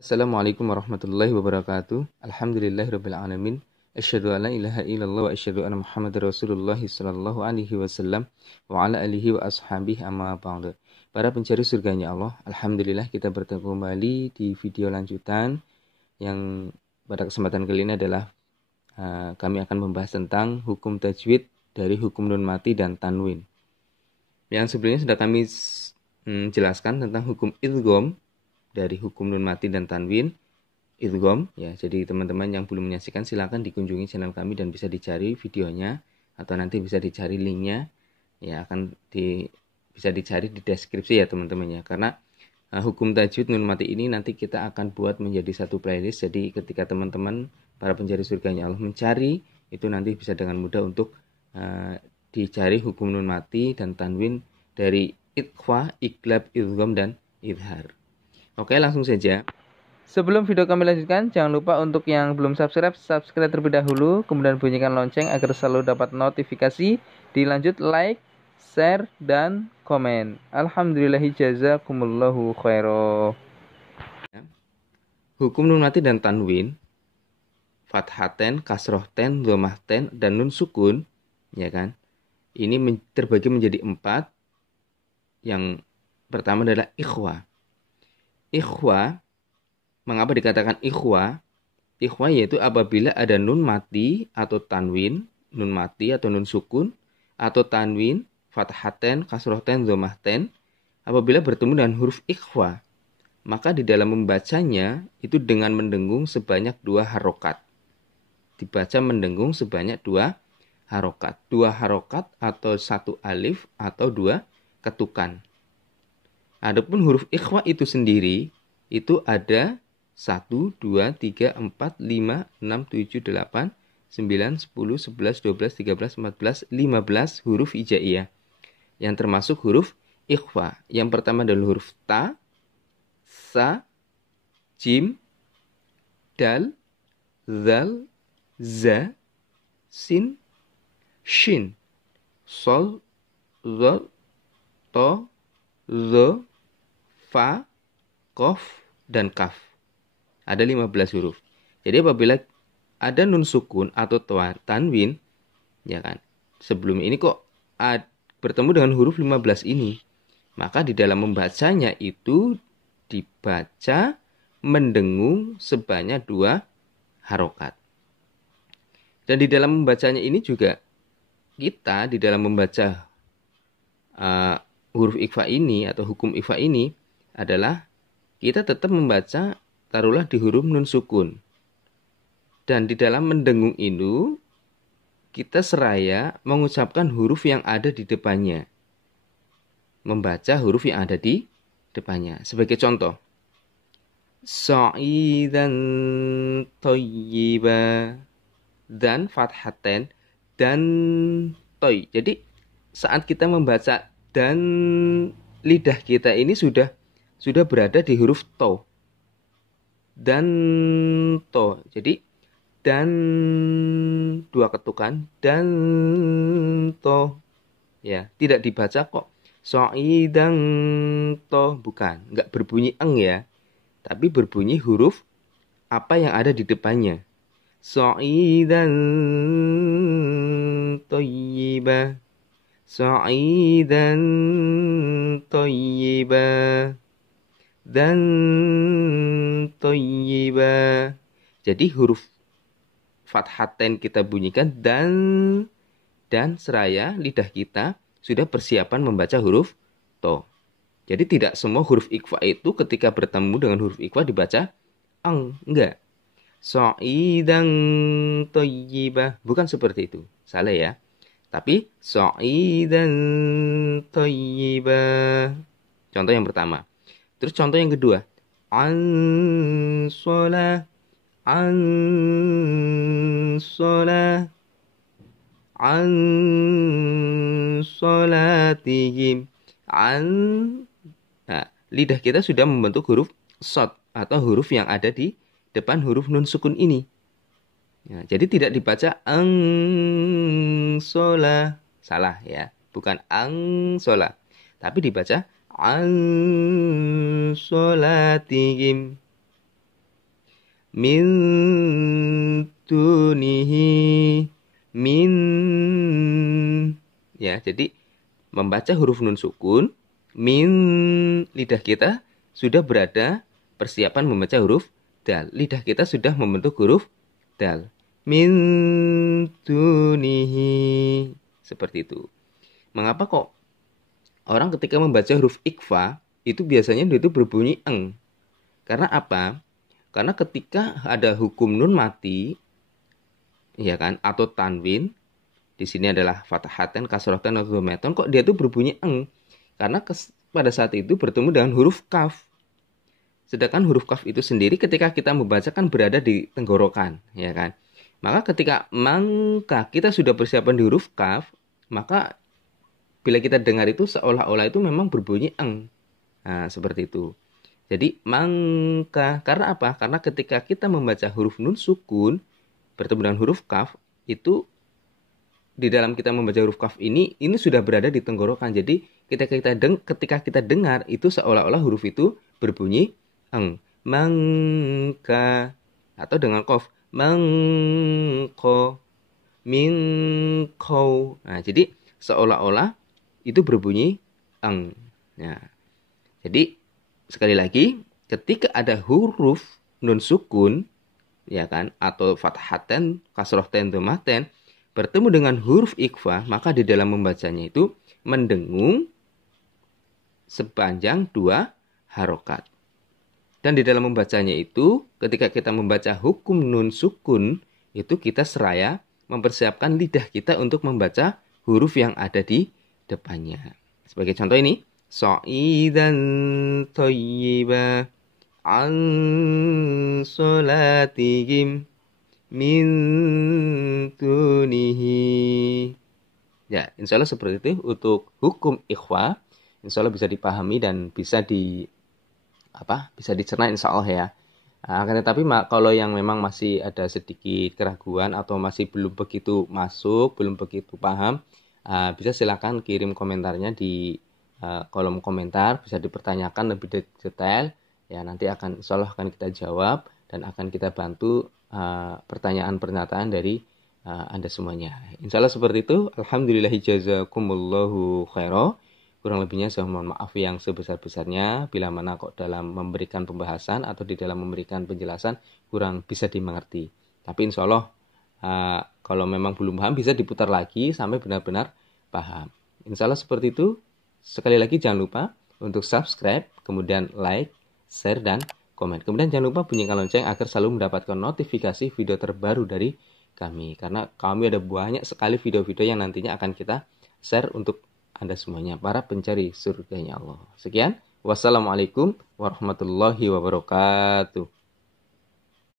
Assalamualaikum warahmatullahi wabarakatuh. Alhamdulillahirabbil alamin. Asyhadu an la ilaha illallah wa asyhadu anna Muhammadar Rasulullah sallallahu alaihi wasallam wa ala alihi wa ashabihi amma ba'du. Para pencari surganya Allah, alhamdulillah kita bertemu kembali di video lanjutan yang pada kesempatan kali ini adalah kami akan membahas tentang hukum tajwid dari hukum nun mati dan tanwin. Yang sebelumnya sudah kami jelaskan tentang hukum idgham dari hukum nun mati dan tanwin idgham ya. Jadi teman-teman yang belum menyaksikan silakan dikunjungi channel kami dan bisa dicari videonya atau nanti bisa dicari linknya ya, bisa dicari di deskripsi ya teman-teman ya. Karena hukum tajwid nun mati ini nanti kita akan buat menjadi satu playlist. Jadi ketika teman-teman para pencari surganya Allah mencari itu nanti bisa dengan mudah untuk dicari hukum nun mati dan tanwin dari ikhfa, iqlab, idgham dan idhar. Oke, langsung saja. Sebelum video kami lanjutkan, jangan lupa untuk yang belum subscribe terlebih dahulu, kemudian bunyikan lonceng agar selalu dapat notifikasi. Dilanjut like, share, dan komen. Alhamdulillahi jazakumullahu khairan. Hukum nun mati dan tanwin, fathaten, kasrohten, dhamahten, dan nun sukun, ya kan? Ini terbagi menjadi 4. Yang pertama adalah ikhwa. Ikhwa, mengapa dikatakan ikhwa? Ikhwa yaitu apabila ada nun mati atau tanwin, nun mati atau nun sukun, atau tanwin, fathaten, kasrohten, dhamahten, apabila bertemu dengan huruf ikhwa, maka di dalam membacanya itu dengan mendengung sebanyak 2 harokat. Dibaca mendengung sebanyak 2 harokat. 2 harokat atau 1 alif atau 2 ketukan. Adapun huruf ikhwa itu sendiri itu ada 1, 2, 3, 4, 5, 6, 7, 8, 9, 10, 11, 12, 13, 14, 15 huruf hijaiyah yang termasuk huruf ikhwa. Yang pertama adalah huruf ta, sa, jim, dal, zal, za, sin, shin, sol, zol, to, zo, fa, kof, dan kaf. Ada 15 huruf. Jadi apabila ada nun sukun atau tanwin, ya kan, sebelum ini kok bertemu dengan huruf 15 ini, maka di dalam membacanya itu dibaca mendengung sebanyak 2 harokat. Dan di dalam membacanya ini juga kita di dalam membaca huruf ikhfa ini atau hukum ikhfa ini adalah kita tetap membaca taruhlah di huruf nun sukun. Dan di dalam mendengung itu kita seraya mengucapkan huruf yang ada di depannya. Membaca huruf yang ada di depannya. Sebagai contoh, sa'idan thayyiba, dan fathaten, dan toy. Jadi saat kita membaca dan lidah kita ini sudah berada di huruf to. Dan to. Jadi dan 2 ketukan dan to. Ya, tidak dibaca kok so'idang to, bukan. Enggak berbunyi eng ya. Tapi berbunyi huruf apa yang ada di depannya. So'idan toyibah. Sa'idan toyibah dan toyibah. Jadi huruf fathaten kita bunyikan dan seraya lidah kita sudah persiapan membaca huruf to. Jadi tidak semua huruf ikhfa itu ketika bertemu dengan huruf ikhfa dibaca enggak. Sa'idan toyibah, bukan seperti itu. Salah ya. Tapi sa'idan thayyibah. Contoh yang pertama. Terus contoh yang kedua. An sholah. An sholah. An sholatihim. An. Nah, lidah kita sudah membentuk huruf shad atau huruf yang ada di depan huruf nun sukun ini. Ya, jadi tidak dibaca sola, salah ya, bukan sola, tapi dibaca solatihim. min dunihi, min. Ya, jadi membaca huruf nun sukun, min, lidah kita sudah berada persiapan membaca huruf dal. Lidah kita sudah membentuk huruf dal. Min dunihi. Seperti itu. Mengapa kok orang ketika membaca huruf ikhfa itu biasanya itu berbunyi eng? Karena apa? Karena ketika ada hukum nun mati, ya kan, atau tanwin, di sini adalah fathahatan, kasrohatan, atau dhamatan, kok dia tuh berbunyi eng? Karena pada saat itu bertemu dengan huruf kaf. Sedangkan huruf kaf itu sendiri ketika kita membaca kan berada di tenggorokan, ya kan? Maka ketika mangka kita sudah persiapan di huruf kaf, maka bila kita dengar itu seolah-olah itu memang berbunyi eng. Nah, seperti itu. Jadi mangka, karena apa? Karena ketika kita membaca huruf nun sukun bertemu dengan huruf kaf, itu di dalam kita membaca huruf kaf ini sudah berada di tenggorokan. Jadi ketika kita dengar itu seolah-olah huruf itu berbunyi eng. Mangka, atau dengan qaf, mangko, minko. Nah, jadi seolah-olah itu berbunyi eng. Nah, jadi sekali lagi, ketika ada huruf nun sukun, ya kan, atau fathatan, kasrohten, dhamatan, bertemu dengan huruf ikhfa, maka di dalam membacanya itu mendengung sepanjang 2 harokat. Dan di dalam membacanya itu, ketika kita membaca hukum nun sukun, itu kita seraya mempersiapkan lidah kita untuk membaca huruf yang ada di depannya. Sebagai contoh ini, sa'idan thayyiba an solatihim min dunihi. Ya, insya Allah seperti itu untuk hukum ikhwa. Insya Allah bisa dipahami dan bisa bisa dicerna insya Allah ya. Akan tetapi kalau yang memang masih ada sedikit keraguan atau masih belum begitu masuk, belum begitu paham, bisa silakan kirim komentarnya di kolom komentar, bisa dipertanyakan lebih detail, ya nanti insya Allah akan kita jawab dan akan kita bantu pertanyaan-pernyataan dari Anda semuanya. Insya Allah seperti itu. Alhamdulillahi jazakumullahu khairan. Kurang lebihnya saya mohon maaf yang sebesar-besarnya bila mana kok dalam memberikan pembahasan atau di dalam memberikan penjelasan kurang bisa dimengerti. Tapi insya Allah kalau memang belum paham bisa diputar lagi sampai benar-benar paham. Insya Allah seperti itu. Sekali lagi jangan lupa untuk subscribe, kemudian like, share, dan komen. Kemudian jangan lupa bunyikan lonceng agar selalu mendapatkan notifikasi video terbaru dari kami. Karena kami ada banyak sekali video-video yang nantinya akan kita share untuk Anda semuanya, para pencari surganya Allah. Sekian, wassalamualaikum warahmatullahi wabarakatuh.